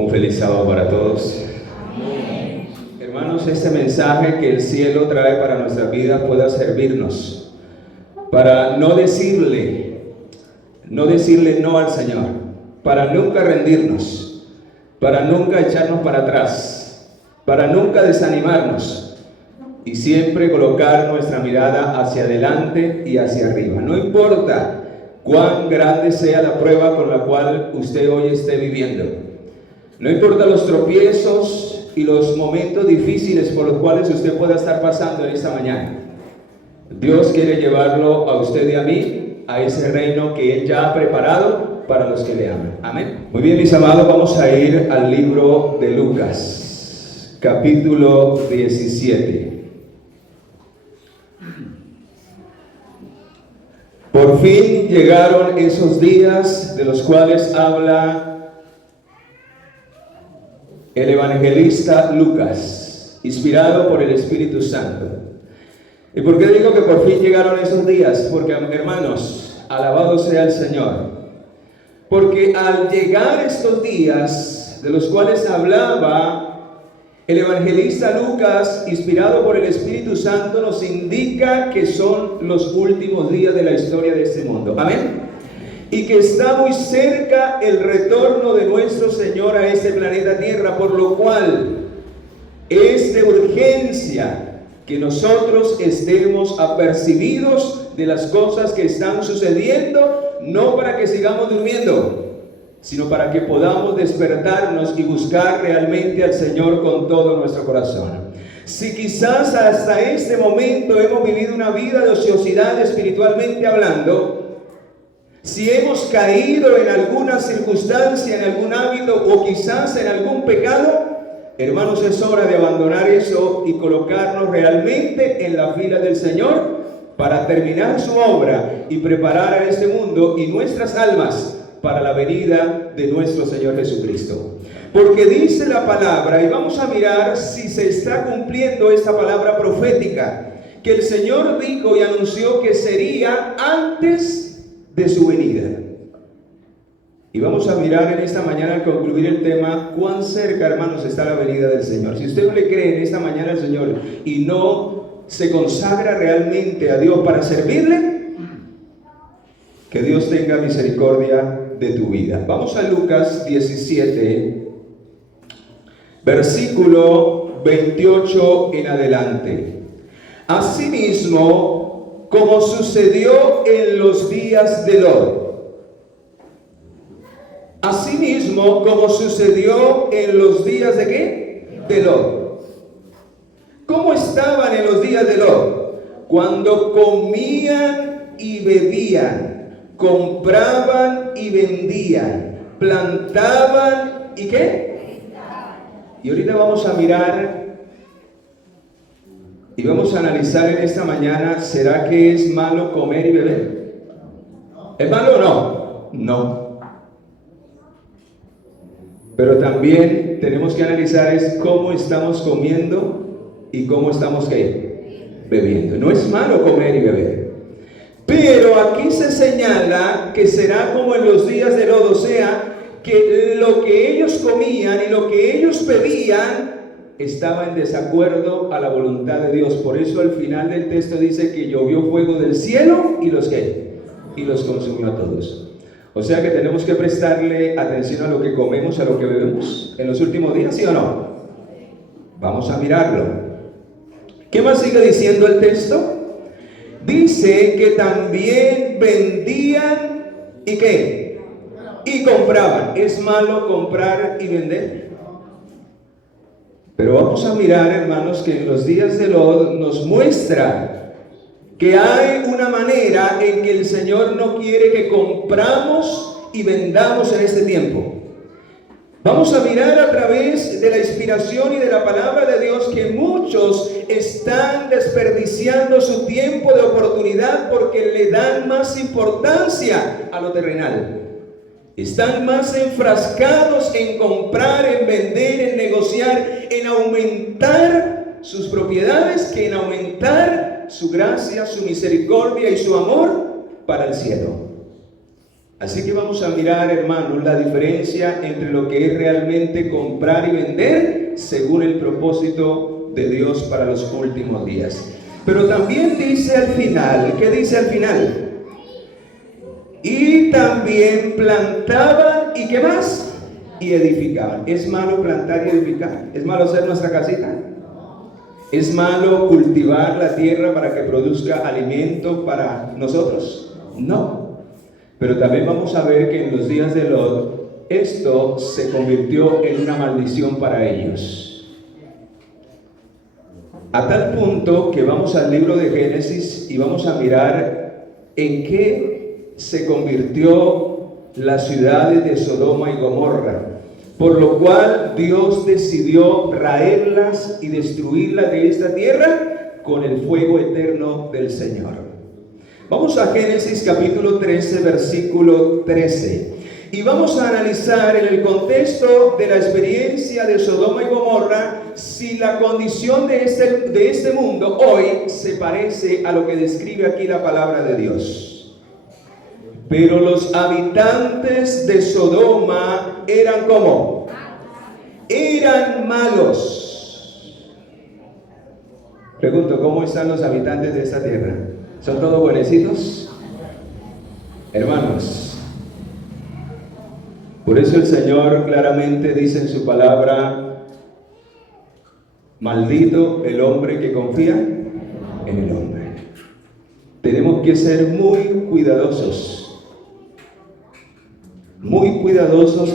Un feliz sábado para todos. Amén. Hermanos, este mensaje que el cielo trae para nuestra vida pueda servirnos para no decirle no al Señor, para nunca rendirnos, para nunca echarnos para atrás, para nunca desanimarnos y siempre colocar nuestra mirada hacia adelante y hacia arriba. No importa cuán grande sea la prueba con la cual usted hoy esté viviendo. No importa los tropiezos y los momentos difíciles por los cuales usted pueda estar pasando en esta mañana. Dios quiere llevarlo a usted y a mí a ese reino que Él ya ha preparado para los que le aman. Amén. Muy bien, mis amados, vamos a ir al libro de Lucas, capítulo 17. Por fin llegaron esos días de los cuales habla el evangelista Lucas, inspirado por el Espíritu Santo. ¿Y por qué digo que por fin llegaron esos días? Porque, hermanos, alabado sea el Señor. Porque al llegar estos días de los cuales hablaba el evangelista Lucas, inspirado por el Espíritu Santo, nos indica que son los últimos días de la historia de este mundo. Amén. Y que está muy cerca el retorno de nuestro Señor a este planeta Tierra, por lo cual es de urgencia que nosotros estemos apercibidos de las cosas que están sucediendo, no para que sigamos durmiendo, sino para que podamos despertarnos y buscar realmente al Señor con todo nuestro corazón. Si quizás hasta este momento hemos vivido una vida de ociosidad espiritualmente hablando, si hemos caído en alguna circunstancia, en algún hábito o quizás en algún pecado, hermanos, es hora de abandonar eso y colocarnos realmente en la fila del Señor para terminar su obra y preparar a este mundo y nuestras almas para la venida de nuestro Señor Jesucristo. Porque dice la palabra, y vamos a mirar si se está cumpliendo esta palabra profética, que el Señor dijo y anunció que sería antes de su venida. Y vamos a mirar en esta mañana, al concluir el tema, cuán cerca, hermanos, está la venida del Señor. Si usted no le cree en esta mañana al Señor y no se consagra realmente a Dios para servirle, que Dios tenga misericordia de tu vida. Vamos a Lucas 17, versículo 28 en adelante. Asimismo, como sucedió en los días de Lot. Asimismo, como sucedió en los días de ¿qué? De Lot. ¿Cómo estaban en los días de Lot? Cuando comían y bebían, compraban y vendían, plantaban y ¿qué? Y ahorita vamos a mirar y vamos a analizar en esta mañana, ¿será que es malo comer y beber? ¿Es malo o no? No. Pero también tenemos que analizar es cómo estamos comiendo y cómo estamos ¿qué? Bebiendo. No es malo comer y beber. Pero aquí se señala que será como en los días de Lot, o sea, que lo que ellos comían y lo que ellos bebían estaba en desacuerdo a la voluntad de Dios. Por eso al final del texto dice que llovió fuego del cielo y los ¿qué? Y los consumió a todos. O sea que tenemos que prestarle atención a lo que comemos, a lo que bebemos en los últimos días, ¿sí o no? Vamos a mirarlo. ¿Qué más sigue diciendo el texto? Dice que también vendían y ¿qué? Y compraban. ¿Es malo comprar y vender? Pero vamos a mirar, hermanos, que en los días de Lot nos muestra que hay una manera en que el Señor no quiere que compramos y vendamos en este tiempo. Vamos a mirar a través de la inspiración y de la palabra de Dios que muchos están desperdiciando su tiempo de oportunidad porque le dan más importancia a lo terrenal. Están más enfrascados en comprar, en vender, en negociar, en aumentar sus propiedades que en aumentar su gracia, su misericordia y su amor para el cielo. Así que vamos a mirar, hermanos, la diferencia entre lo que es realmente comprar y vender según el propósito de Dios para los últimos días. Pero también dice al final, ¿qué dice al final? Y también plantaban, ¿y qué más? Y edificaban. ¿Es malo plantar y edificar? ¿Es malo hacer nuestra casita? ¿Es malo cultivar la tierra para que produzca alimento para nosotros? No. Pero también vamos a ver que en los días de Lot, esto se convirtió en una maldición para ellos. A tal punto que vamos al libro de Génesis y vamos a mirar en qué se convirtió las ciudades de Sodoma y Gomorra. Por lo cual Dios decidió raerlas y destruirlas de esta tierra con el fuego eterno del Señor. Vamos a Génesis capítulo 13, versículo 13. Y vamos a analizar en el contexto de la experiencia de Sodoma y Gomorra si la condición de este mundo hoy se parece a lo que describe aquí la palabra de Dios. Pero los habitantes de Sodoma eran ¿cómo? Eran malos. Pregunto, ¿cómo están los habitantes de esta tierra? ¿Son todos buenecitos? Hermanos, por eso el Señor claramente dice en su palabra: maldito el hombre que confía en el hombre. Tenemos que ser muy cuidadosos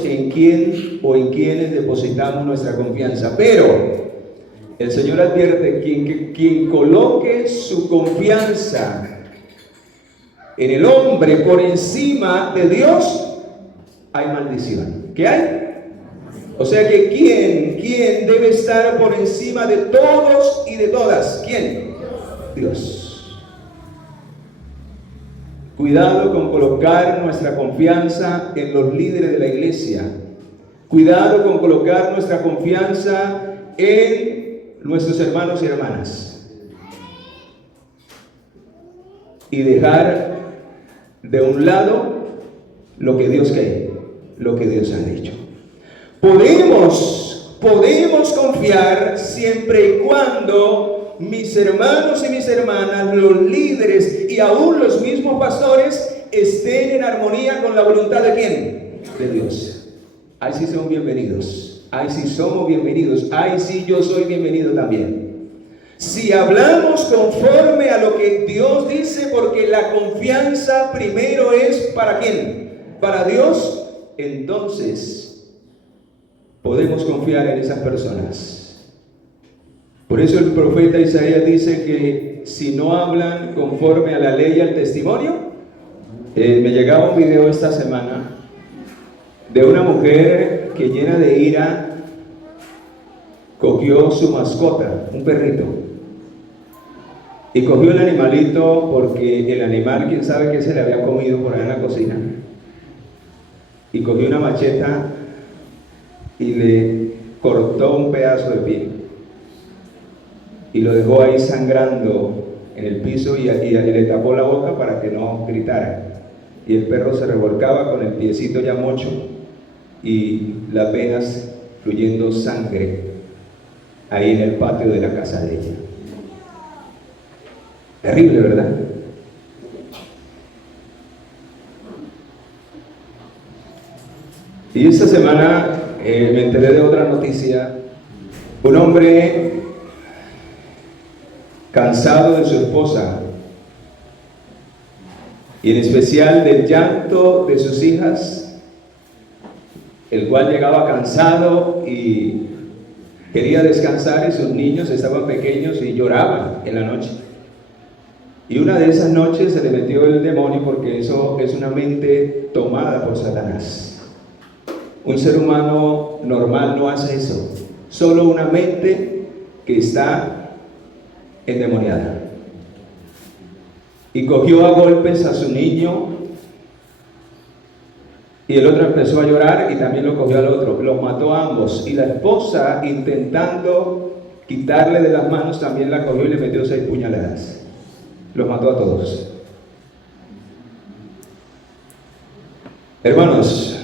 en quién o en quienes depositamos nuestra confianza. Pero el Señor advierte: quien coloque su confianza en el hombre por encima de Dios, hay maldición. ¿Qué hay? O sea que ¿quién debe estar por encima de todos y de todas? ¿Quién? Dios. Cuidado con colocar nuestra confianza en los líderes de la iglesia. Cuidado con colocar nuestra confianza en nuestros hermanos y hermanas. Y dejar de un lado lo que Dios quiere, lo que Dios ha dicho. Podemos confiar siempre y cuando mis hermanos y mis hermanas, los líderes y aún los mismos pastores estén en armonía con la voluntad de ¿quién? De Dios. Ahí sí son bienvenidos. Ahí sí somos bienvenidos. Ahí sí yo soy bienvenido también. Si hablamos conforme a lo que Dios dice, porque la confianza primero es ¿para quién? Para Dios, entonces podemos confiar en esas personas. Por eso el profeta Isaías dice que si no hablan conforme a la ley y al testimonio, me llegaba un video esta semana de una mujer que llena de ira cogió su mascota, un perrito, y cogió el animalito porque el animal, quién sabe qué se le había comido por ahí en la cocina, y cogió una macheta y le cortó un pedazo de piel y lo dejó ahí sangrando en el piso y le tapó la boca para que no gritara, y el perro se revolcaba con el piecito ya mocho y las venas fluyendo sangre ahí en el patio de la casa de ella. Terrible, ¿verdad? Y esta semana me enteré de otra noticia. Un hombre cansado de su esposa y en especial del llanto de sus hijas, el cual llegaba cansado y quería descansar, y sus niños estaban pequeños y lloraban en la noche. Y una de esas noches se le metió el demonio, porque eso es una mente tomada por Satanás. Un ser humano normal no hace eso. Solo una mente que está endemoniada. Y cogió a golpes a su niño, y el otro empezó a llorar y también lo cogió al otro. Los mató a ambos. Y la esposa, intentando quitarle de las manos, también la cogió y le metió 6 puñaladas. Los mató a todos. Hermanos,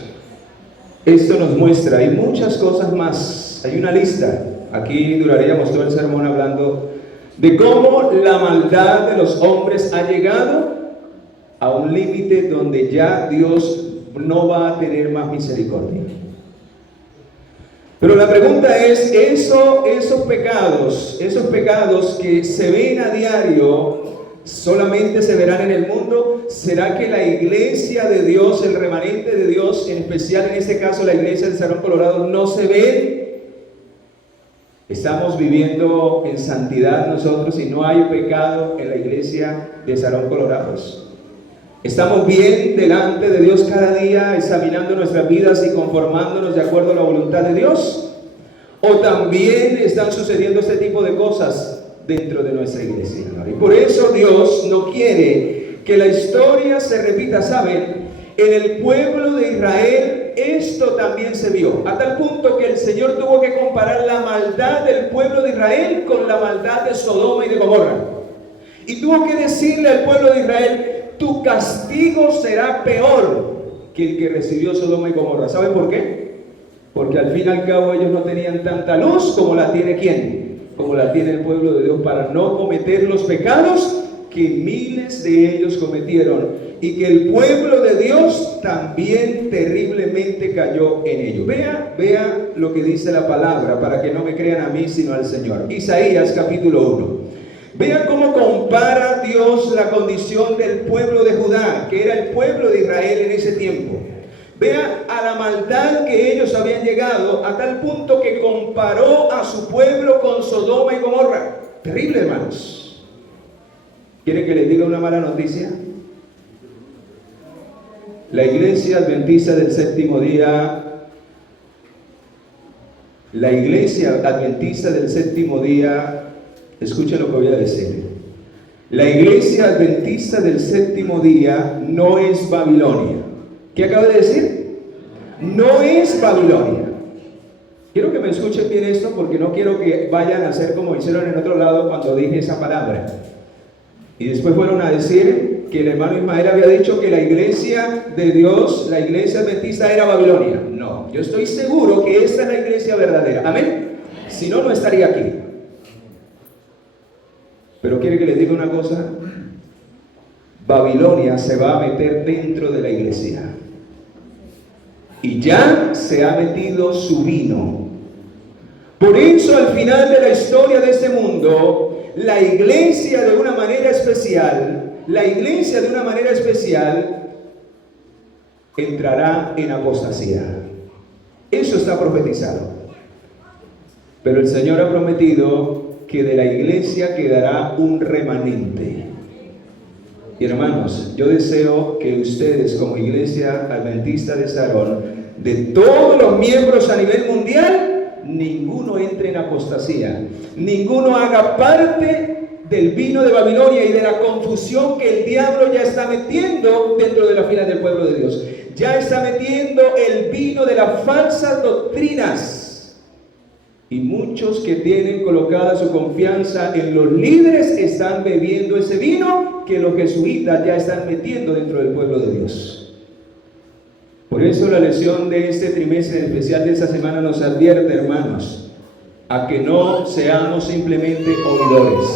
esto nos muestra, hay muchas cosas más, hay una lista. Aquí duraríamos todo el sermón hablando de cómo la maldad de los hombres ha llegado a un límite donde ya Dios no va a tener más misericordia. Pero la pregunta es, esos pecados que se ven a diario, ¿solamente se verán en el mundo? ¿Será que la iglesia de Dios, el remanente de Dios, en especial en este caso la iglesia del Sarón Colorado, no se ve? ¿Estamos viviendo en santidad nosotros y no hay pecado en la iglesia de Sarón Colorados? ¿Estamos bien delante de Dios cada día, examinando nuestras vidas y conformándonos de acuerdo a la voluntad de Dios? ¿O también están sucediendo este tipo de cosas dentro de nuestra iglesia? Y por eso Dios no quiere que la historia se repita. ¿Saben? En el pueblo de Israel esto también se vio, a tal punto que el Señor tuvo que comparar la maldad del pueblo de Israel con la maldad de Sodoma y de Gomorra. Y tuvo que decirle al pueblo de Israel: tu castigo será peor que el que recibió Sodoma y Gomorra. ¿Saben por qué? Porque al fin y al cabo ellos no tenían tanta luz como la tiene ¿quién? Como la tiene el pueblo de Dios, para no cometer los pecados que miles de ellos cometieron y que el pueblo de Dios también terriblemente cayó en ello. Vea lo que dice la palabra, para que no me crean a mí sino al Señor. Isaías capítulo 1. Vean cómo compara Dios la condición del pueblo de Judá, que era el pueblo de Israel en ese tiempo. Vea a la maldad que ellos habían llegado, a tal punto que comparó a su pueblo con Sodoma y Gomorra. Terrible, hermanos. ¿Quieren que les diga una mala noticia? La iglesia adventista del séptimo día, escuchen lo que voy a decir. La iglesia adventista del séptimo día no es Babilonia. ¿Qué acabo de decir? No es Babilonia. Quiero que me escuchen bien esto, porque no quiero que vayan a hacer como hicieron en otro lado cuando dije esa palabra. Y después fueron a decir que el hermano Ismael había dicho que la iglesia de Dios, la iglesia adventista, era Babilonia. No, yo estoy seguro que esta es la iglesia verdadera. Amén. Si no, no estaría aquí. Pero quiere que les diga una cosa: Babilonia se va a meter dentro de la iglesia. Y ya se ha metido su vino. Por eso, al final de la historia de este mundo, la iglesia de una manera especial, entrará en apostasía. Eso está profetizado. Pero el Señor ha prometido que de la iglesia quedará un remanente. Y hermanos, yo deseo que ustedes, como iglesia adventista de Sarón, de todos los miembros a nivel mundial, ninguno entre en apostasía, ninguno haga parte del vino de Babilonia y de la confusión que el diablo ya está metiendo dentro de las filas del pueblo de Dios. Ya está metiendo el vino de las falsas doctrinas. Y muchos que tienen colocada su confianza en los líderes están bebiendo ese vino que los jesuitas ya están metiendo dentro del pueblo de Dios. Por eso la lección de este trimestre, en especial de esta semana, nos advierte, hermanos, a que no seamos simplemente oidores,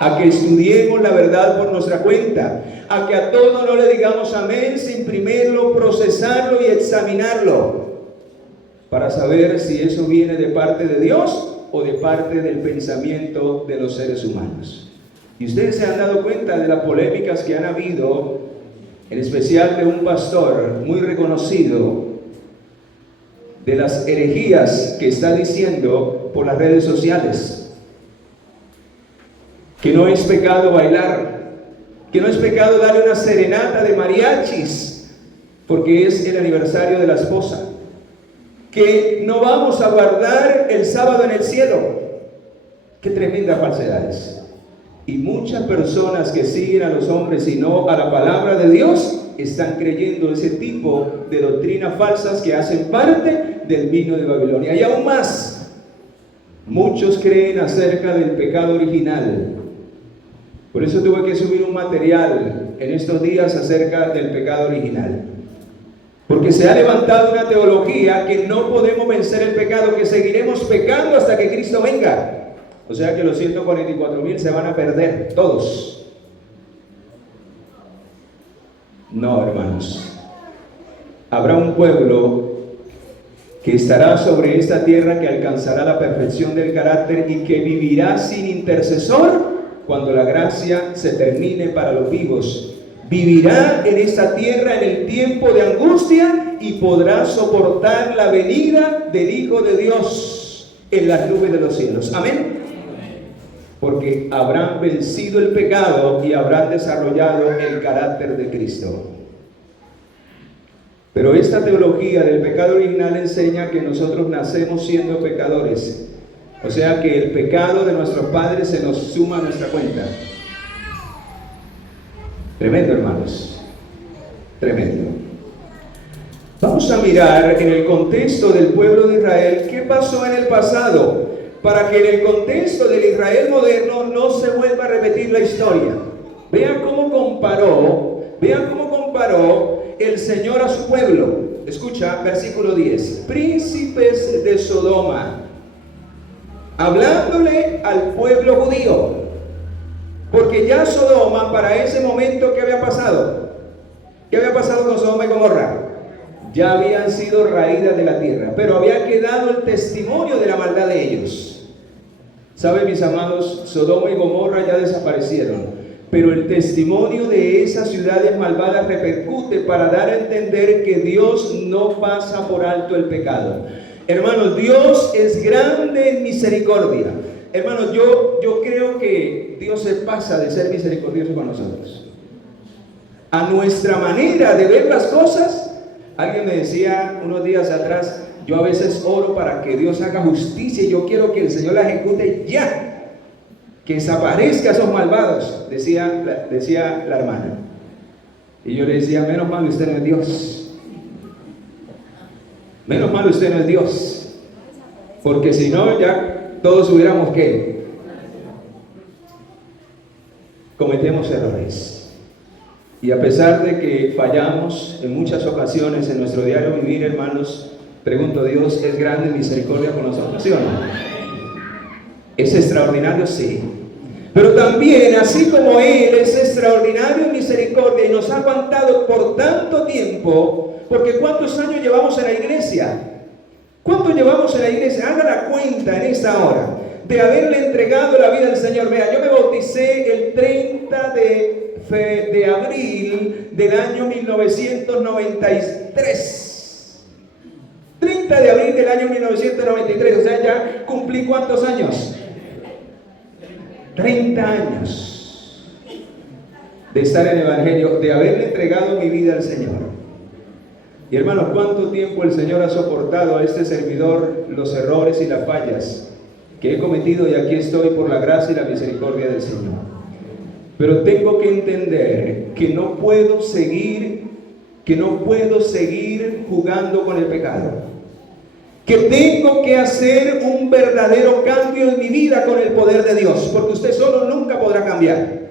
a que estudiemos la verdad por nuestra cuenta, a que a todo no le digamos amén sin primero procesarlo y examinarlo, para saber si eso viene de parte de Dios o de parte del pensamiento de los seres humanos. Y ustedes se han dado cuenta de las polémicas que han habido, en especial de un pastor muy reconocido, de las herejías que está diciendo por las redes sociales, que no es pecado bailar, que no es pecado darle una serenata de mariachis porque es el aniversario de la esposa, que no vamos a guardar el sábado en el cielo. ¡Qué tremendas falsedades! Y muchas personas que siguen a los hombres y no a la palabra de Dios están creyendo ese tipo de doctrinas falsas que hacen parte del vino de Babilonia. Y aún más, muchos creen acerca del pecado original. Por eso tuve que subir un material en estos días acerca del pecado original. Porque se ha levantado una teología que no podemos vencer el pecado, que seguiremos pecando hasta que Cristo venga. O sea que los 144,000 se van a perder, todos. No, hermanos. Habrá un pueblo que estará sobre esta tierra, que alcanzará la perfección del carácter y que vivirá sin intercesor cuando la gracia se termine para los vivos. Vivirá en esta tierra en el tiempo de angustia y podrá soportar la venida del Hijo de Dios en las nubes de los cielos. Amén. Porque habrán vencido el pecado y habrán desarrollado el carácter de Cristo. Pero esta teología del pecado original enseña que nosotros nacemos siendo pecadores. O sea que el pecado de nuestros padres se nos suma a nuestra cuenta. Tremendo, hermanos. Tremendo. Vamos a mirar en el contexto del pueblo de Israel qué pasó en el pasado, para que en el contexto del Israel moderno no se vuelva a repetir la historia. Vean cómo comparó el Señor a su pueblo. Escucha, versículo 10. Príncipes de Sodoma, hablándole al pueblo judío. Porque ya Sodoma, para ese momento, ¿qué había pasado? ¿Qué había pasado con Sodoma y Gomorra? Ya habían sido raídas de la tierra, pero había quedado el testimonio de la maldad de ellos. ¿Saben, mis amados? Sodoma y Gomorra ya desaparecieron, pero el testimonio de esas ciudades malvadas repercute para dar a entender que Dios no pasa por alto el pecado. Hermanos, Dios es grande en misericordia. Hermanos, yo creo que Dios se pasa de ser misericordioso con nosotros. A nuestra manera de ver las cosas, alguien me decía unos días atrás, yo a veces oro para que Dios haga justicia y yo quiero que el Señor la ejecute ya, que desaparezca esos malvados, decía la hermana. Y yo le decía, menos mal usted no es Dios. Menos mal usted no es Dios. Porque si no, ya todos hubiéramos ¿qué? Cometemos errores. Y a pesar de que fallamos en muchas ocasiones en nuestro diario vivir, hermanos, pregunto, ¿Dios es grande en misericordia con nosotros? ¿Sí o no? ¿Es extraordinario? Sí. Pero también, así como Él es extraordinario en misericordia y nos ha aguantado por tanto tiempo, porque ¿cuántos años llevamos en la iglesia? ¿Cuánto llevamos en la iglesia? Haga la cuenta en esta hora de haberle entregado la vida al Señor. Vea, yo me bauticé el 30 de abril del año 1993. 30 de abril del año 1993. O sea, ya cumplí ¿cuántos años? 30 años de estar en el Evangelio, de haberle entregado mi vida al Señor. Y hermanos, ¿cuánto tiempo el Señor ha soportado a este servidor los errores y las fallas que he cometido? Y aquí estoy por la gracia y la misericordia del Señor. Pero tengo que entender que no puedo seguir jugando con el pecado. Que tengo que hacer un verdadero cambio en mi vida con el poder de Dios, porque usted solo nunca podrá cambiar.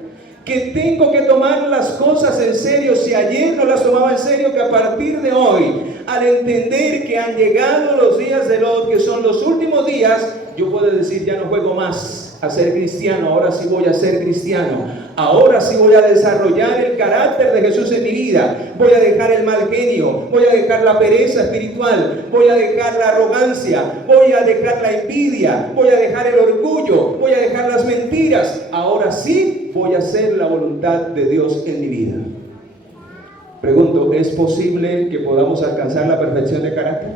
Que tengo que tomar las cosas en serio. Si ayer no las tomaba en serio, que a partir de hoy, al entender que han llegado los días de Lot, que son los últimos días, yo puedo decir, ya no juego más a ser cristiano, ahora sí voy a ser cristiano. Ahora sí voy a desarrollar el carácter de Jesús en mi vida. Voy a dejar el mal genio, voy a dejar la pereza espiritual, voy a dejar la arrogancia, voy a dejar la envidia, voy a dejar el orgullo, voy a dejar las mentiras. Ahora sí voy a hacer la voluntad de Dios en mi vida. Pregunto, ¿es posible que podamos alcanzar la perfección de carácter?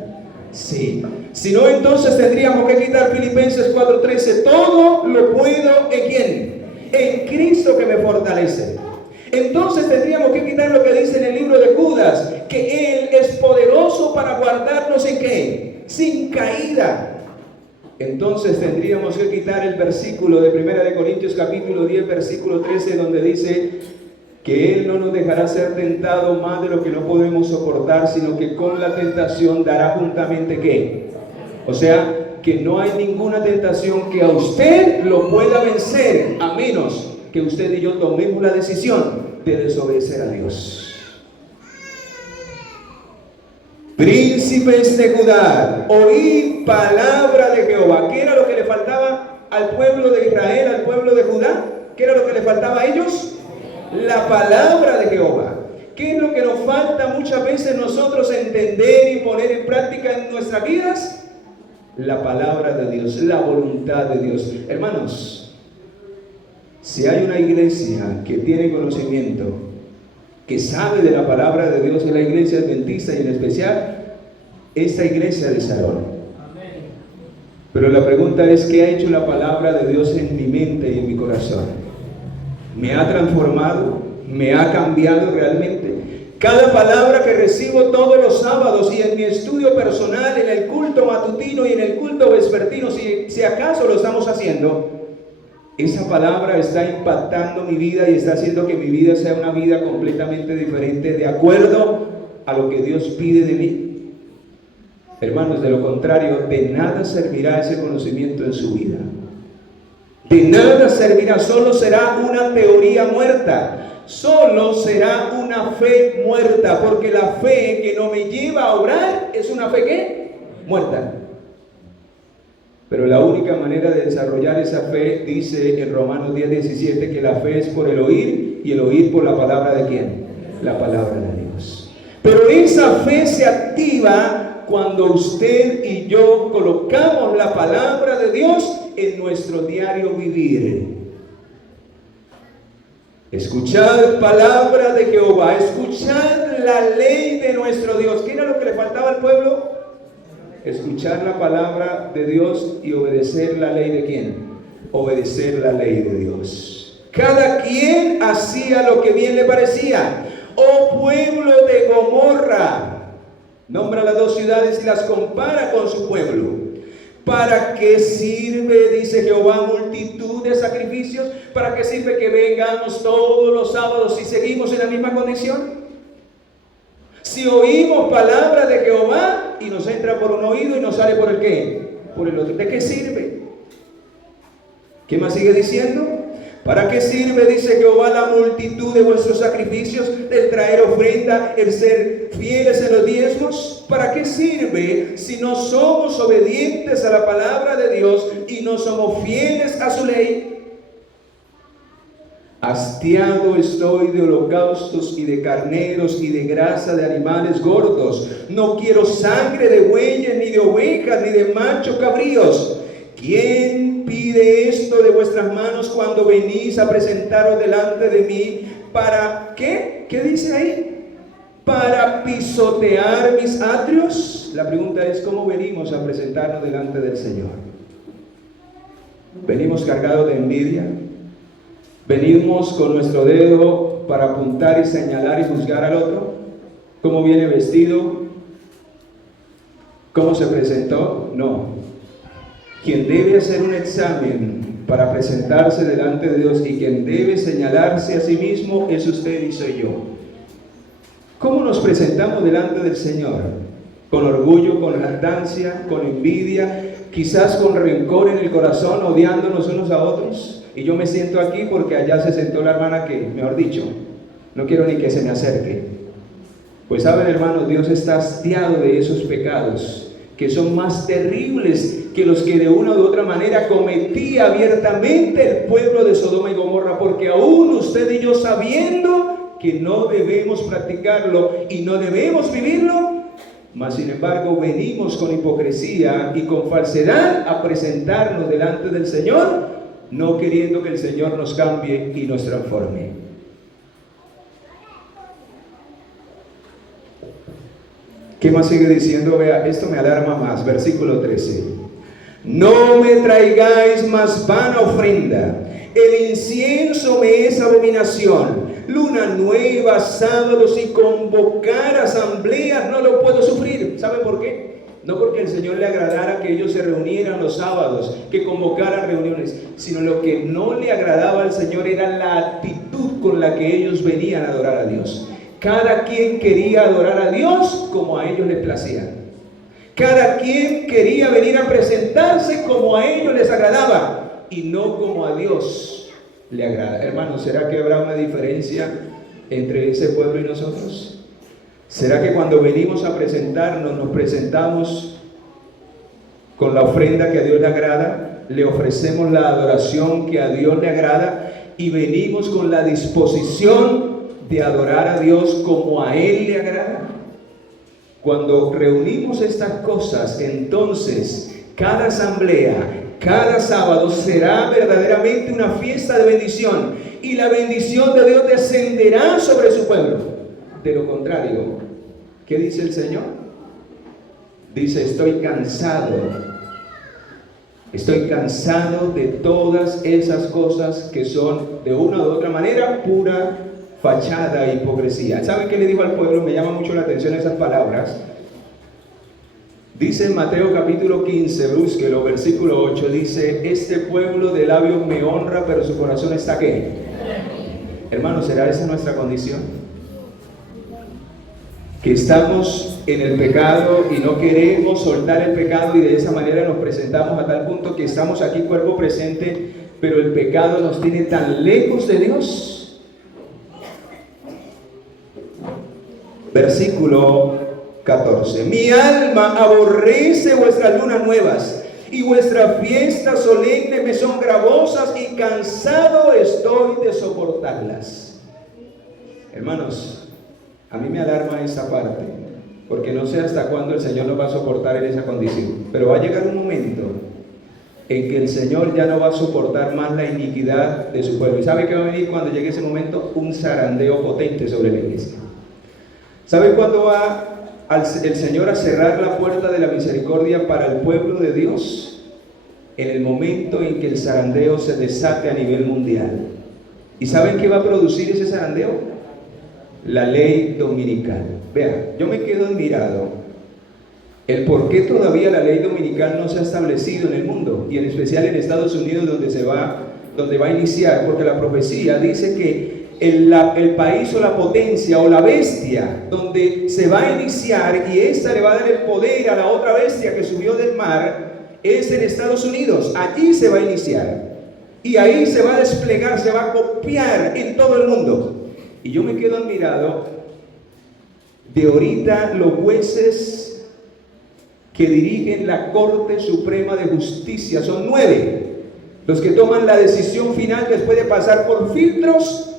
Sí. Si no, entonces tendríamos que quitar Filipenses 4:13. Todo lo puedo ¿en quién? En Cristo que me fortalece. Entonces tendríamos que quitar lo que dice en el libro de Judas, que Él es poderoso para guardarnos ¿en qué? Sin caída. Entonces tendríamos que quitar el versículo de 1 Corintios capítulo 10 versículo 13, donde dice que Él no nos dejará ser tentado más de lo que no podemos soportar, sino que con la tentación dará juntamente ¿qué? O sea, que no hay ninguna tentación que a usted lo pueda vencer, a menos que usted y yo tomemos la decisión de desobedecer a Dios. príncipes de Judá, oí palabra de Jehová. ¿Qué era lo que le faltaba al pueblo de Israel, al pueblo de Judá? ¿Qué era lo que le faltaba a ellos? La palabra de Jehová. ¿Qué es lo que nos falta muchas veces nosotros entender y poner en práctica en nuestras vidas? La palabra de Dios, la voluntad de Dios. Hermanos, si hay una iglesia que tiene conocimiento, que sabe de la palabra de Dios, es la iglesia adventista y en especial esta iglesia de Sarón. Pero la pregunta es, ¿qué ha hecho la palabra de Dios en mi mente y en mi corazón? ¿Me ha transformado? ¿Me ha cambiado realmente? Cada palabra que recibo todos los sábados y en mi estudio personal, en el culto matutino y en el culto vespertino, si acaso lo estamos haciendo, esa palabra está impactando mi vida y está haciendo que mi vida sea una vida completamente diferente de acuerdo a lo que Dios pide de mí. Hermanos, de lo contrario, de nada servirá ese conocimiento en su vida. De nada servirá, solo será una teoría muerta. Solo será una fe muerta, porque la fe que no me lleva a orar es una fe ¿qué? Muerta. Pero la única manera de desarrollar esa fe, dice en Romanos 10:17, que la fe es por el oír, y el oír por la palabra de ¿quién? La palabra de Dios. Pero esa fe se activa cuando usted y yo colocamos la palabra de Dios en nuestro diario vivir. Escuchad palabra de Jehová, escuchad la ley de nuestro Dios. ¿Qué era lo que le faltaba al pueblo? Escuchar la palabra de Dios y obedecer la ley de ¿quién? Obedecer la ley de Dios. Cada quien hacía lo que bien le parecía. Oh pueblo de Gomorra, nombra las dos ciudades y las compara con su pueblo. ¿Para qué sirve, dice Jehová, multitud de sacrificios? ¿Para qué sirve que vengamos todos los sábados si seguimos en la misma condición? Si oímos palabra de Jehová y nos entra por un oído y nos sale por el ¿qué? Por el otro. ¿De qué sirve? ¿Qué más sigue diciendo? ¿Para qué sirve, dice Jehová, la multitud de vuestros sacrificios, el traer ofrenda, el ser fieles en los diezmos? ¿Para qué sirve si no somos obedientes a la palabra de Dios y no somos fieles a su ley? Hastiado estoy de holocaustos y de carneros y de grasa de animales gordos. No quiero sangre de bueyes, ni de ovejas, ni de machos cabríos. ¿Quién pide esto de vuestras manos cuando venís a presentaros delante de mí? ¿Para qué? ¿Qué dice ahí? ¿Para pisotear mis atrios? La pregunta es, ¿cómo venimos a presentarnos delante del Señor? ¿Venimos cargados de envidia? ¿Venimos con nuestro dedo para apuntar y señalar y juzgar al otro? ¿Cómo viene vestido? ¿Cómo se presentó? No. Quien debe hacer un examen para presentarse delante de Dios y quien debe señalarse a sí mismo es usted y soy yo. ¿Cómo nos presentamos delante del Señor? ¿Con orgullo, con jactancia, con envidia, quizás con rencor en el corazón, odiándonos unos a otros? Y yo me siento aquí porque allá se sentó la hermana que, mejor dicho, no quiero ni que se me acerque. Pues saben, hermanos, Dios está hastiado de esos pecados que son más terribles que los que de una u otra manera cometía abiertamente el pueblo de Sodoma y Gomorra, porque aún usted y yo, sabiendo que no debemos practicarlo y no debemos vivirlo, mas sin embargo venimos con hipocresía y con falsedad a presentarnos delante del Señor, no queriendo que el Señor nos cambie y nos transforme. ¿Qué más sigue diciendo? Vea, esto me alarma más. Versículo 13. No me traigáis más vana ofrenda. El incienso me es abominación. Luna nueva, sábados y convocar asambleas no lo puedo sufrir. ¿Sabe por qué? No porque el Señor le agradara que ellos se reunieran los sábados, que convocaran reuniones, sino lo que no le agradaba al Señor era la actitud con la que ellos venían a adorar a Dios. Cada quien quería adorar a Dios como a ellos les placía. Cada quien quería venir a presentarse como a ellos les agradaba y no como a Dios le agrada. Hermanos, ¿será que habrá una diferencia entre ese pueblo y nosotros? ¿Será que cuando venimos a presentarnos, nos presentamos con la ofrenda que a Dios le agrada? ¿Le ofrecemos la adoración que a Dios le agrada? Y venimos con la disposición de adorar a Dios como a Él le agrada. Cuando reunimos estas cosas, entonces cada asamblea, cada sábado será verdaderamente una fiesta de bendición, y la bendición de Dios descenderá sobre su pueblo. De lo contrario, ¿qué dice el Señor? Dice: estoy cansado de todas esas cosas que son de una u otra manera pura fachada e hipocresía. ¿Saben qué le dijo al pueblo? Me llama mucho la atención esas palabras. Dice en Mateo capítulo 15, búsquelo, versículo 8, dice: este pueblo de labios me honra, pero su corazón está ¿qué? Hermanos, ¿será esa nuestra condición? Que estamos en el pecado y no queremos soltar el pecado, y de esa manera nos presentamos a tal punto que estamos aquí cuerpo presente, pero el pecado nos tiene tan lejos de Dios. Versículo 14: mi alma aborrece vuestras lunas nuevas, y vuestras fiestas solemnes me son gravosas, y cansado estoy de soportarlas. Hermanos, a mí me alarma esa parte, porque no sé hasta cuándo el Señor nos va a soportar en esa condición, pero va a llegar un momento en que el Señor ya no va a soportar más la iniquidad de su pueblo. ¿Y sabe qué va a venir cuando llegue ese momento? Un zarandeo potente sobre la iglesia. ¿Sabe cuándo va el Señor a cerrar la puerta de la misericordia para el pueblo de Dios? En el momento en que el zarandeo se desate a nivel mundial. ¿Y saben qué va a producir ese zarandeo? La ley dominical. Vean, yo me quedo admirado el por qué todavía la ley dominical no se ha establecido en el mundo, y en especial en Estados Unidos, donde va a iniciar, porque la profecía dice que el país o la potencia o la bestia donde se va a iniciar, y esta le va a dar el poder a la otra bestia que subió del mar, es en Estados Unidos. Allí se va a iniciar, y ahí se va a desplegar, se va a copiar en todo el mundo. Y yo me quedo admirado de ahorita los jueces que dirigen la Corte Suprema de Justicia. Son 9 los que toman la decisión final después de pasar por filtros.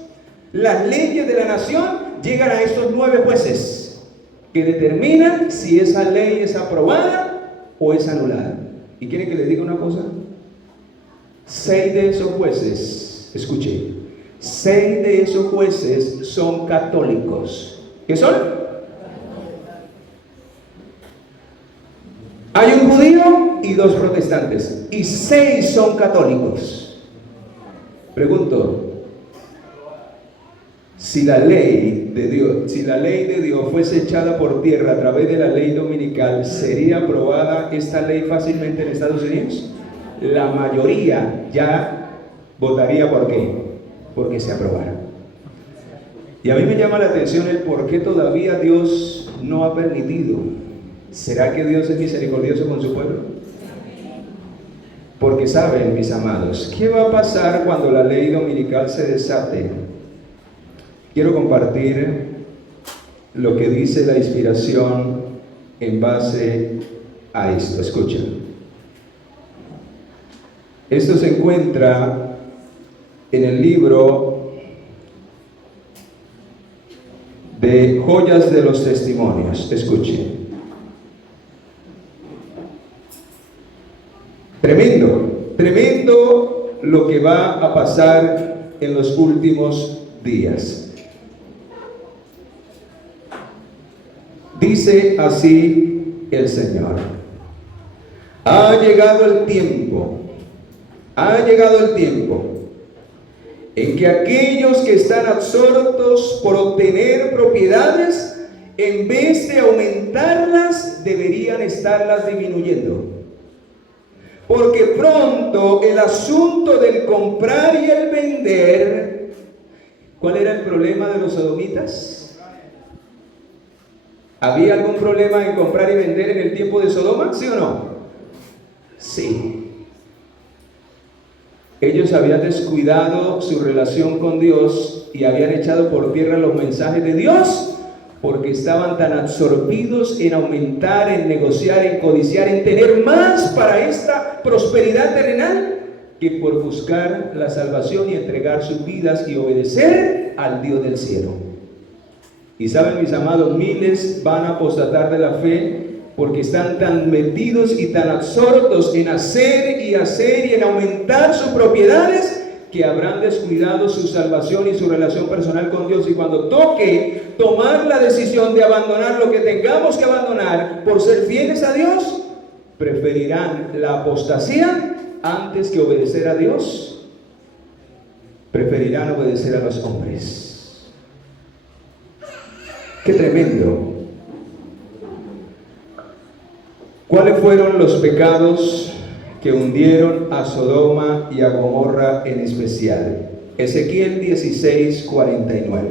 Las leyes de la nación llegan a estos 9 jueces que determinan si esa ley es aprobada o es anulada. ¿Y quieren que les diga una cosa? 6 de esos jueces, escuchen, 6 de esos jueces son católicos. ¿Qué son? Hay un judío y 2 protestantes, y 6 son católicos. Pregunto, si la ley de Dios fuese echada por tierra a través de la ley dominical, ¿sería aprobada esta ley fácilmente en Estados Unidos? La mayoría ya votaría ¿por qué? Porque se aprobara. Y a mí me llama la atención el por qué todavía Dios no ha permitido. ¿Será que Dios es misericordioso con su pueblo? Porque saben, mis amados, ¿qué va a pasar cuando la ley dominical se desate? Quiero compartir lo que dice la inspiración en base a esto. Escuchen. Esto se encuentra en el libro de Joyas de los Testimonios. Escuchen. Tremendo lo que va a pasar en los últimos días. Dice así el Señor: ha llegado el tiempo en que aquellos que están absortos por obtener propiedades, en vez de aumentarlas, deberían estarlas disminuyendo. Porque pronto el asunto del comprar y el vender. ¿Cuál era el problema de los sodomitas? ¿Había algún problema en comprar y vender en el tiempo de Sodoma? ¿Sí o no? Sí. Ellos habían descuidado su relación con Dios y habían echado por tierra los mensajes de Dios porque estaban tan absorbidos en aumentar, en negociar, en codiciar, en tener más para esta prosperidad terrenal, que por buscar la salvación y entregar sus vidas y obedecer al Dios del cielo. Y saben, mis amados, miles van a apostatar de la fe porque están tan metidos y tan absortos en hacer y en aumentar sus propiedades, que habrán descuidado su salvación y su relación personal con Dios. Y cuando toque tomar la decisión de abandonar lo que tengamos que abandonar por ser fieles a Dios, preferirán la apostasía antes que obedecer a Dios. Preferirán obedecer a los hombres. ¡Qué tremendo! ¿Cuáles fueron los pecados que hundieron a Sodoma y a Gomorra en especial? Ezequiel 16:49.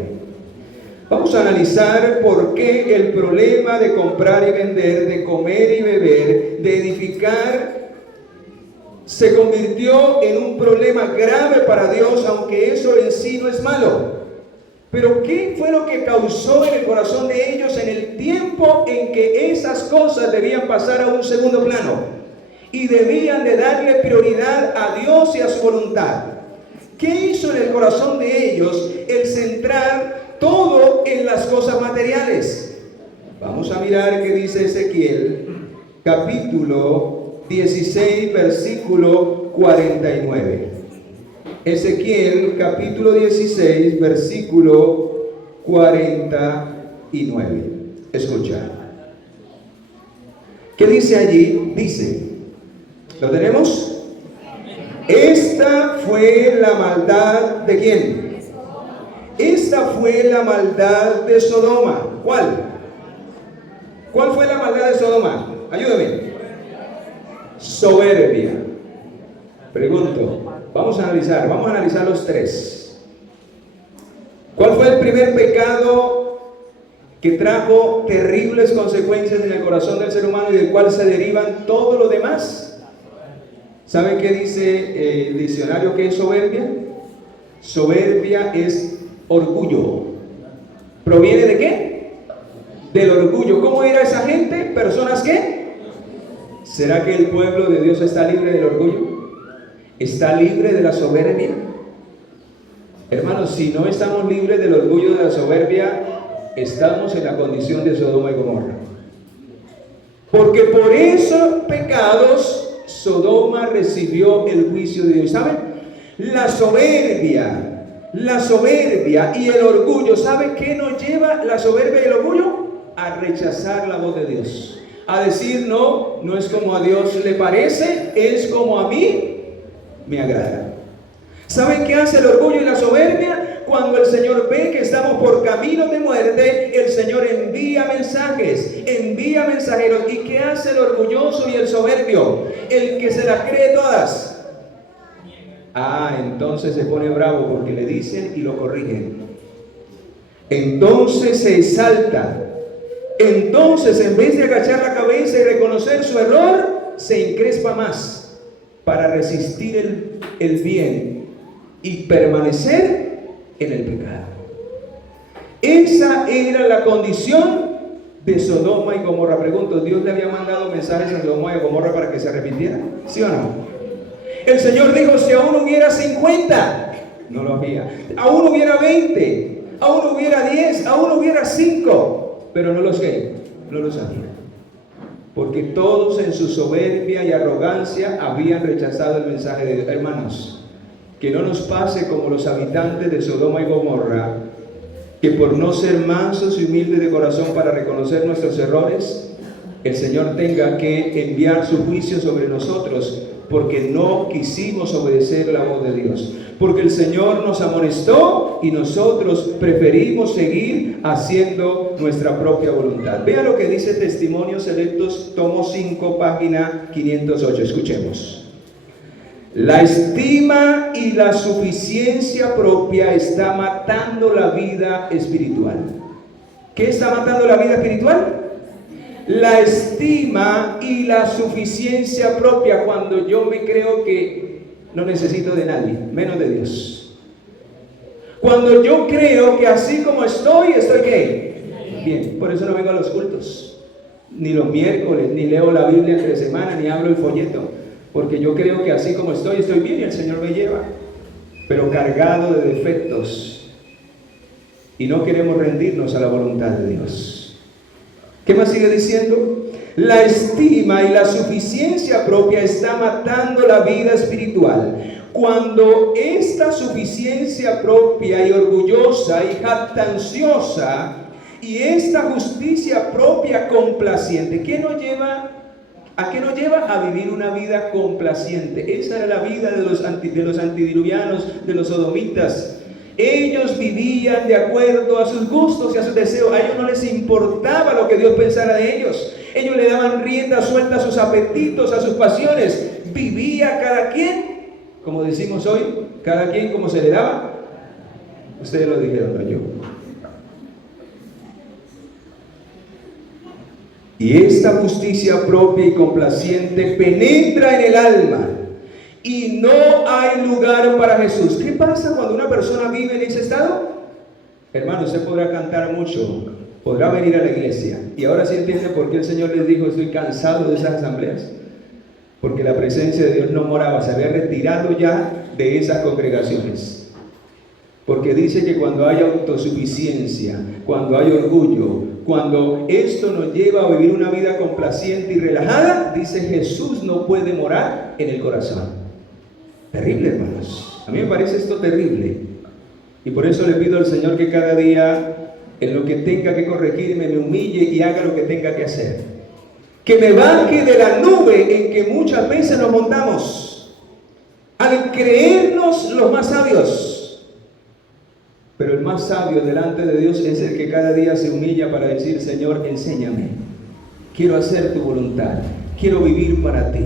Vamos a analizar por qué el problema de comprar y vender, de comer y beber, de edificar, se convirtió en un problema grave para Dios, aunque eso en sí no es malo. Pero ¿qué fue lo que causó en el corazón de ellos en el tiempo en que esas cosas debían pasar a un segundo plano y debían de darle prioridad a Dios y a su voluntad? ¿Qué hizo en el corazón de ellos el centrar todo en las cosas materiales? Vamos a mirar qué dice Ezequiel, capítulo 16, versículo 49. Ezequiel, capítulo 16, versículo 49. Escucha. ¿Qué dice allí? Dice, ¿lo tenemos? Esta fue la maldad ¿de quién? Esta fue la maldad de Sodoma. ¿Cuál? ¿Cuál fue la maldad de Sodoma? Ayúdame. Soberbia. Pregunto, vamos a analizar los tres. ¿Cuál fue el primer pecado que trajo terribles consecuencias en el corazón del ser humano y del cual se derivan todo lo demás? ¿Saben qué dice el diccionario que es soberbia? Soberbia es orgullo. ¿Proviene de qué? Del orgullo. ¿Cómo era esa gente? ¿Personas qué? ¿Será que el pueblo de Dios está libre del orgullo? ¿Está libre de la soberbia? Hermanos, si no estamos libres del orgullo, de la soberbia, estamos en la condición de Sodoma y Gomorra. Porque por esos pecados Sodoma recibió el juicio de Dios. ¿Saben? La soberbia y el orgullo. ¿Saben qué nos lleva la soberbia y el orgullo? A rechazar la voz de Dios. A decir, no es como a Dios le parece, es como a mí me agrada. ¿Saben qué hace el orgullo y la soberbia? Cuando el Señor ve que estamos por camino de muerte, el Señor envía mensajes, envía mensajeros. ¿Y qué hace el orgulloso y el soberbio? El que se las cree todas. Entonces se pone bravo porque le dicen y lo corrigen. Entonces se exalta. Entonces, en vez de agachar la cabeza y reconocer su error, se encrespa más para resistir el bien y permanecer en el pecado. Esa era la condición de Sodoma y Gomorra. Pregunto, ¿Dios le había mandado mensajes a Sodoma y Gomorra para que se arrepintieran? ¿Sí o no? El Señor dijo, si aún hubiera 50, no lo había. Aún hubiera 20, aún hubiera 10, aún hubiera 5, pero no los había. Porque todos en su soberbia y arrogancia habían rechazado el mensaje de Dios. Hermanos, que no nos pase como los habitantes de Sodoma y Gomorra, que por no ser mansos y humildes de corazón para reconocer nuestros errores, el Señor tenga que enviar su juicio sobre nosotros, porque no quisimos obedecer la voz de Dios. Porque el Señor nos amonestó y nosotros preferimos seguir haciendo nuestra propia voluntad. Vea lo que dice Testimonios Selectos, tomo 5, página 508. Escuchemos. La estima y la suficiencia propia está matando la vida espiritual. ¿Qué está matando la vida espiritual? La estima y la suficiencia propia, cuando yo me creo que no necesito de nadie, menos de Dios. Cuando yo creo que así como estoy ¿qué? Bien. por eso no vengo a los cultos, ni los miércoles, ni leo la Biblia entre semana, ni abro el folleto, porque yo creo que así como estoy bien y el Señor me lleva, pero cargado de defectos, y no queremos rendirnos a la voluntad de Dios. ¿Qué más sigue diciendo? La estima y la suficiencia propia está matando la vida espiritual. Cuando esta suficiencia propia y orgullosa y jactanciosa y esta justicia propia complaciente, ¿a qué nos lleva? A vivir una vida complaciente. Esa era la vida de los antidiluvianos, de los sodomitas. Ellos vivían de acuerdo a sus gustos y a sus deseos. A ellos no les importaba lo que Dios pensara de ellos. Ellos le daban rienda suelta a sus apetitos, a sus pasiones. Vivía cada quien, como decimos hoy, cada quien como se le daba. Ustedes lo dijeron, no yo. Y esta justicia propia y complaciente penetra en el alma y no hay lugar para Jesús. ¿Qué pasa cuando una persona vive en ese estado? Hermano, usted podrá cantar mucho, podrá venir a la iglesia. Y ahora sí entiende por qué el Señor les dijo: estoy cansado de esas asambleas. Porque la presencia de Dios no moraba, se había retirado ya de esas congregaciones. Porque dice que cuando hay autosuficiencia, cuando hay orgullo, cuando esto nos lleva a vivir una vida complaciente y relajada, dice, Jesús no puede morar en el corazón. Terrible, hermanos. A mí me parece esto terrible. Y por eso le pido al Señor que cada día, en lo que tenga que corregirme, me humille y haga lo que tenga que hacer. Que me baje de la nube en que muchas veces nos montamos, al creernos los más sabios. Pero el más sabio delante de Dios es el que cada día se humilla para decir: Señor, enséñame, quiero hacer tu voluntad, quiero vivir para ti.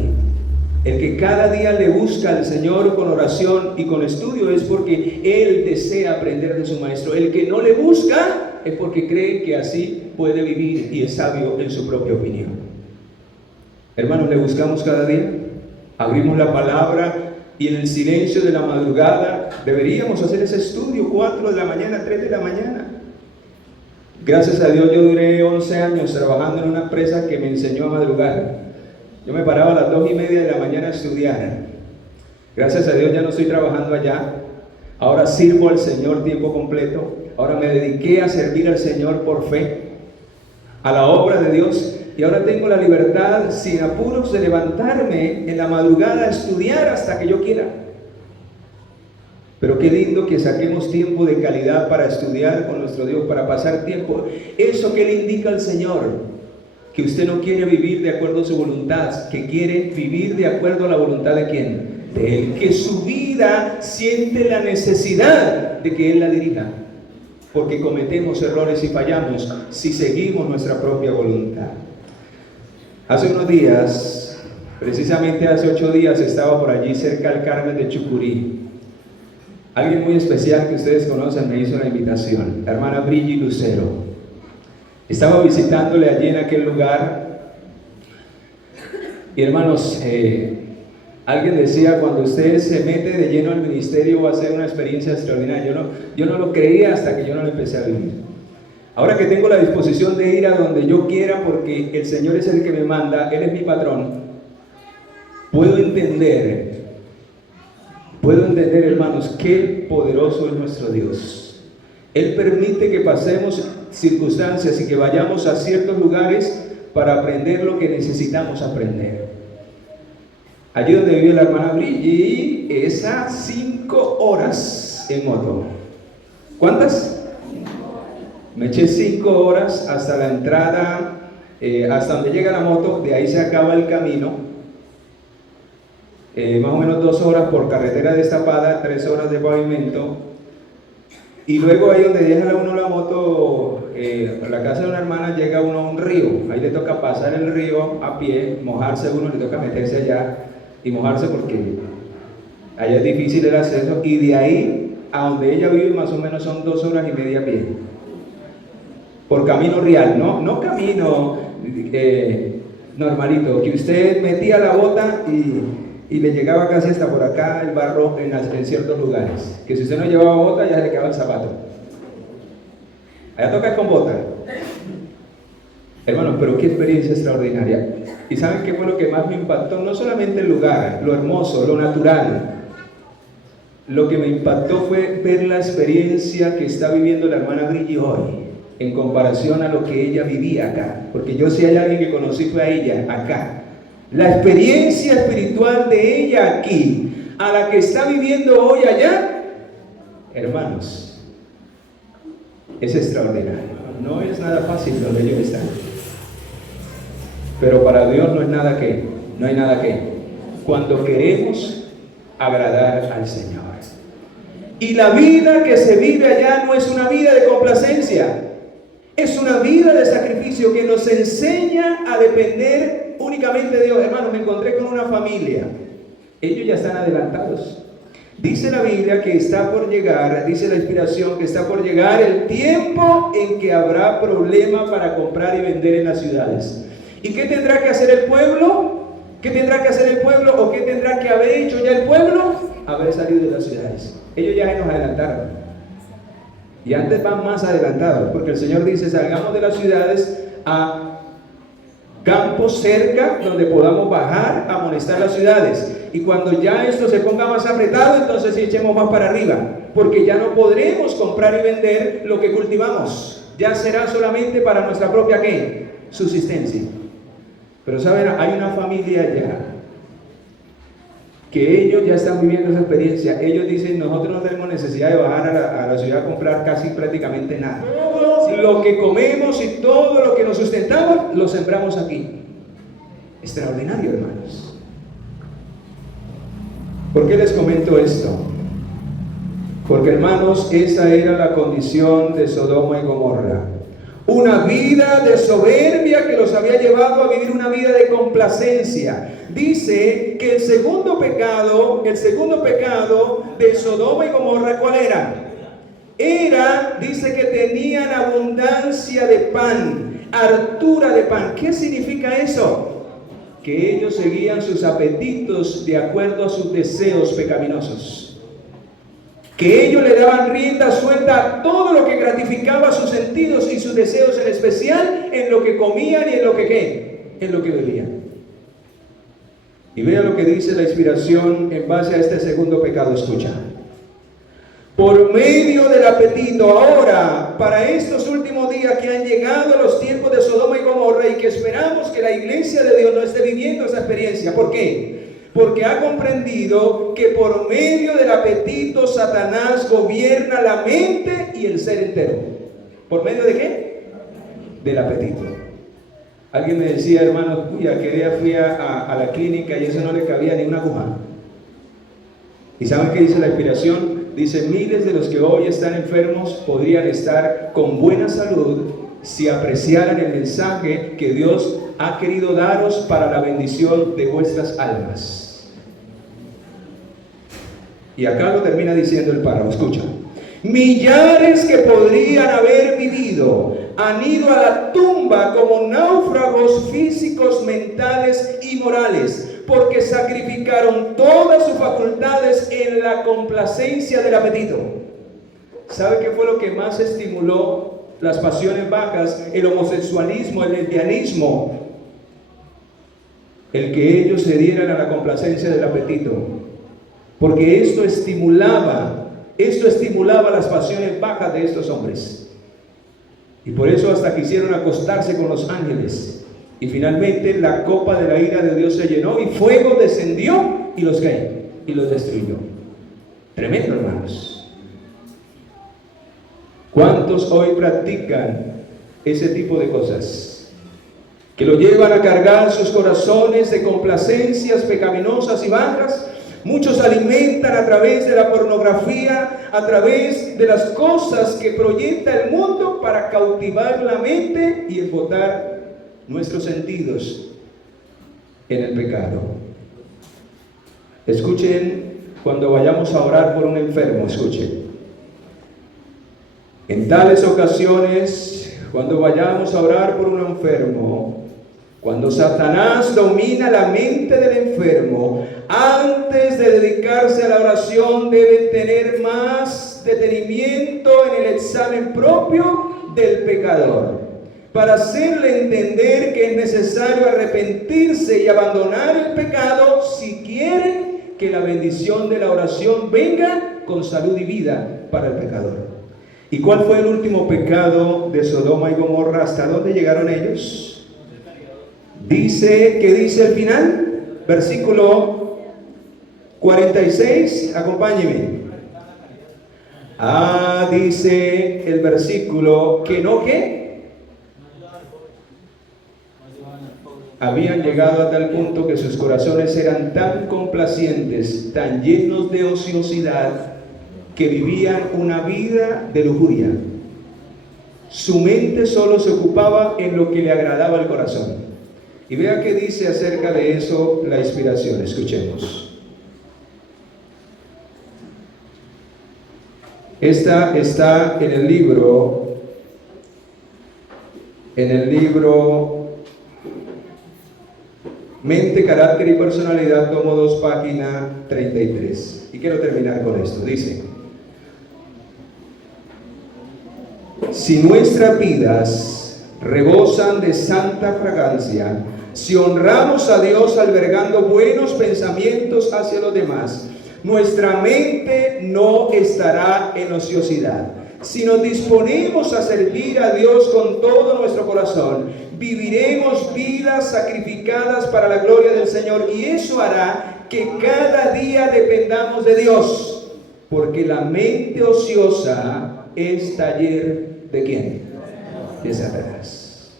El que cada día le busca al Señor con oración y con estudio es porque él desea aprender de su maestro. El que no le busca es porque cree que así puede vivir y es sabio en su propia opinión. Hermanos, le buscamos cada día, abrimos la palabra y en el silencio de la madrugada deberíamos hacer ese estudio, 4 de la mañana, 3 de la mañana. Gracias a Dios yo duré 11 años trabajando en una empresa que me enseñó a madrugar. Yo me paraba a las 2:30 de la mañana a estudiar. Gracias a Dios ya no estoy trabajando allá. Ahora sirvo al Señor tiempo completo. Ahora me dediqué a servir al Señor por fe, a la obra de Dios. Y ahora tengo la libertad, sin apuros, de levantarme en la madrugada a estudiar hasta que yo quiera. Pero qué lindo que saquemos tiempo de calidad para estudiar con nuestro Dios, para pasar tiempo. Eso que le indica al Señor, que usted no quiere vivir de acuerdo a su voluntad, que quiere vivir de acuerdo a la voluntad de ¿quién? De Él. Que su vida siente la necesidad de que Él la dirija, porque cometemos errores y fallamos si seguimos nuestra propia voluntad. Hace unos días, precisamente hace 8 días, estaba por allí cerca del Carmen de Chucurí. Alguien muy especial que ustedes conocen me hizo la invitación, la hermana Brigitte Lucero. Estaba visitándole allí en aquel lugar. Y hermanos, alguien decía, cuando usted se mete de lleno al ministerio va a ser una experiencia extraordinaria. Yo no lo creía hasta que yo no lo empecé a vivir. Ahora que tengo la disposición de ir a donde yo quiera porque el Señor es el que me manda, Él es mi patrón, puedo entender, hermanos, qué poderoso es nuestro Dios. Él permite que pasemos circunstancias y que vayamos a ciertos lugares para aprender lo que necesitamos aprender. Allí donde vive la hermana Brigitte, esas 5 horas en moto. ¿Cuántas? Me eché 5 horas hasta la entrada, hasta donde llega la moto, de ahí se acaba el camino. Más o menos 2 horas por carretera destapada, 3 horas de pavimento. Y luego ahí donde deja uno la moto, a la casa de una hermana, llega uno a un río. Ahí le toca pasar el río a pie, mojarse uno, le toca meterse allá y mojarse porque allá es difícil el acceso. Y de ahí a donde ella vive más o menos son 2 horas y media a pie. Por camino real, no camino normalito, que usted metía la bota y le llegaba casi hasta por acá el barro en ciertos lugares, que si usted no llevaba bota ya se le quedaba el zapato. Allá toca con bota. Hermanos, pero qué experiencia extraordinaria. ¿Y saben qué fue lo que más me impactó? No solamente el lugar, lo hermoso, lo natural. Lo que me impactó fue ver la experiencia que está viviendo la hermana Brilli hoy, en comparación a lo que ella vivía acá. Porque yo, si hay alguien que conocí, fue a ella, acá. La experiencia espiritual de ella aquí, a la que está viviendo hoy allá, hermanos, es extraordinario. No es nada fácil donde ellos están. Pero para Dios no es nada que, no hay nada que. Cuando queremos agradar al Señor. Y la vida que se vive allá no es una vida de complacencia. Es una vida de sacrificio que nos enseña a depender únicamente de Dios. Hermano, me encontré con una familia. Ellos ya están adelantados. Dice la Biblia que está por llegar, dice la inspiración, que está por llegar el tiempo en que habrá problema para comprar y vender en las ciudades. ¿Y qué tendrá que hacer el pueblo? ¿Qué tendrá que hacer el pueblo? ¿O qué tendrá que haber hecho ya el pueblo? Haber salido de las ciudades. Ellos ya nos adelantaron. Y antes van más adelantados, porque el Señor dice, salgamos de las ciudades a campos cerca donde podamos bajar a amonestar las ciudades. Y cuando ya esto se ponga más apretado, entonces echemos más para arriba, porque ya no podremos comprar y vender lo que cultivamos. Ya será solamente para nuestra propia ¿qué? Subsistencia. Pero saben, hay una familia allá que ellos ya están viviendo esa experiencia. Ellos dicen, nosotros no tenemos necesidad de bajar a la ciudad a comprar casi prácticamente nada. Lo que comemos y todo lo que nos sustentamos, lo sembramos aquí. Extraordinario, hermanos. ¿Por qué les comento esto? Porque, hermanos, esa era la condición de Sodoma y Gomorra. Una vida de soberbia que los había llevado a vivir una vida de complacencia. Dice que el segundo pecado de Sodoma y Gomorra, ¿cuál era? Dice que tenían abundancia de pan, hartura de pan. ¿Qué significa eso? Que ellos seguían sus apetitos de acuerdo a sus deseos pecaminosos. Que ellos le daban rienda suelta a todo lo que gratificaba sus sentidos y sus deseos, en especial en lo que comían y en lo que ¿qué? En lo que bebían. Y vea lo que dice la inspiración en base a este segundo pecado. Escucha. Por medio del apetito, ahora, para estos últimos días que han llegado los tiempos de Sodoma y Gomorra, y que esperamos que la iglesia de Dios no esté viviendo esa experiencia. ¿Por qué? Porque ha comprendido que por medio del apetito Satanás gobierna la mente y el ser entero. ¿Por medio de qué? Del apetito. Alguien me decía, hermano, aquel día fui a la clínica y eso no le cabía ni una aguja. ¿Y saben qué dice la inspiración? Dice, miles de los que hoy están enfermos podrían estar con buena salud si apreciaran el mensaje que Dios ha querido daros para la bendición de vuestras almas. Y acá lo termina diciendo el párrafo, escucha. Millares que podrían haber vivido han ido a la tumba como náufragos físicos, mentales y morales, porque sacrificaron todas sus facultades en la complacencia del apetito. ¿Sabe qué fue lo que más estimuló las pasiones bajas? El homosexualismo, el lesbianismo. El que ellos se dieran a la complacencia del apetito. Porque esto estimulaba las pasiones bajas de estos hombres. Y por eso hasta quisieron acostarse con los ángeles. Y finalmente la copa de la ira de Dios se llenó y fuego descendió y los destruyó. Tremendo, hermanos. ¿Cuántos hoy practican ese tipo de cosas? Que lo llevan a cargar sus corazones de complacencias pecaminosas y bajas. Muchos alimentan a través de la pornografía, a través de las cosas que proyecta el mundo para cautivar la mente y embotar nuestros sentidos en el pecado. Escuchen, cuando vayamos a orar por un enfermo, escuchen. En tales ocasiones, cuando vayamos a orar por un enfermo, cuando Satanás domina la mente del enfermo, antes de dedicarse a la oración deben tener más detenimiento en el examen propio del pecador. para hacerle entender que es necesario arrepentirse y abandonar el pecado si quieren que la bendición de la oración venga con salud y vida para el pecador. ¿Y cuál fue el último pecado de Sodoma y Gomorra? ¿Hasta dónde llegaron ellos? Dice, ¿qué dice el final? Versículo 46, acompáñeme. Dice el versículo que no, ¿qué? Habían llegado a tal punto que sus corazones eran tan complacientes, tan llenos de ociosidad, que vivían una vida de lujuria. Su mente solo se ocupaba en lo que le agradaba al corazón. Y vea qué dice acerca de eso la inspiración. Escuchemos. Esta está en el libro Mente, Carácter y Personalidad, tomo 2, página 33. Y quiero terminar con esto. Dice: si nuestras vidas rebosan de santa fragancia, si honramos a Dios albergando buenos pensamientos hacia los demás, nuestra mente no estará en ociosidad. Si nos disponemos a servir a Dios con todo nuestro corazón, viviremos vidas sacrificadas para la gloria del Señor, y eso hará que cada día dependamos de Dios, porque la mente ociosa es taller ¿de quién? De Satanás.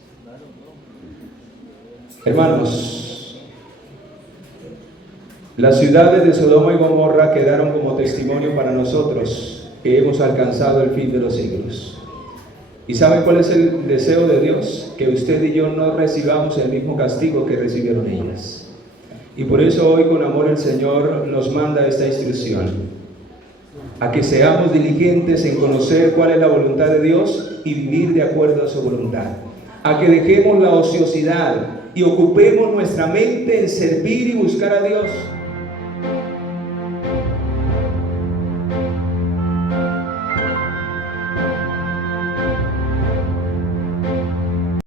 Hermanos, las ciudades de Sodoma y Gomorra quedaron como testimonio para nosotros que hemos alcanzado el fin de los siglos. ¿Y saben cuál es el deseo de Dios? Que usted y yo no recibamos el mismo castigo que recibieron ellas. Y por eso hoy con amor el Señor nos manda esta instrucción: a que seamos diligentes en conocer cuál es la voluntad de Dios y vivir de acuerdo a su voluntad. A que dejemos la ociosidad y ocupemos nuestra mente en servir y buscar a Dios.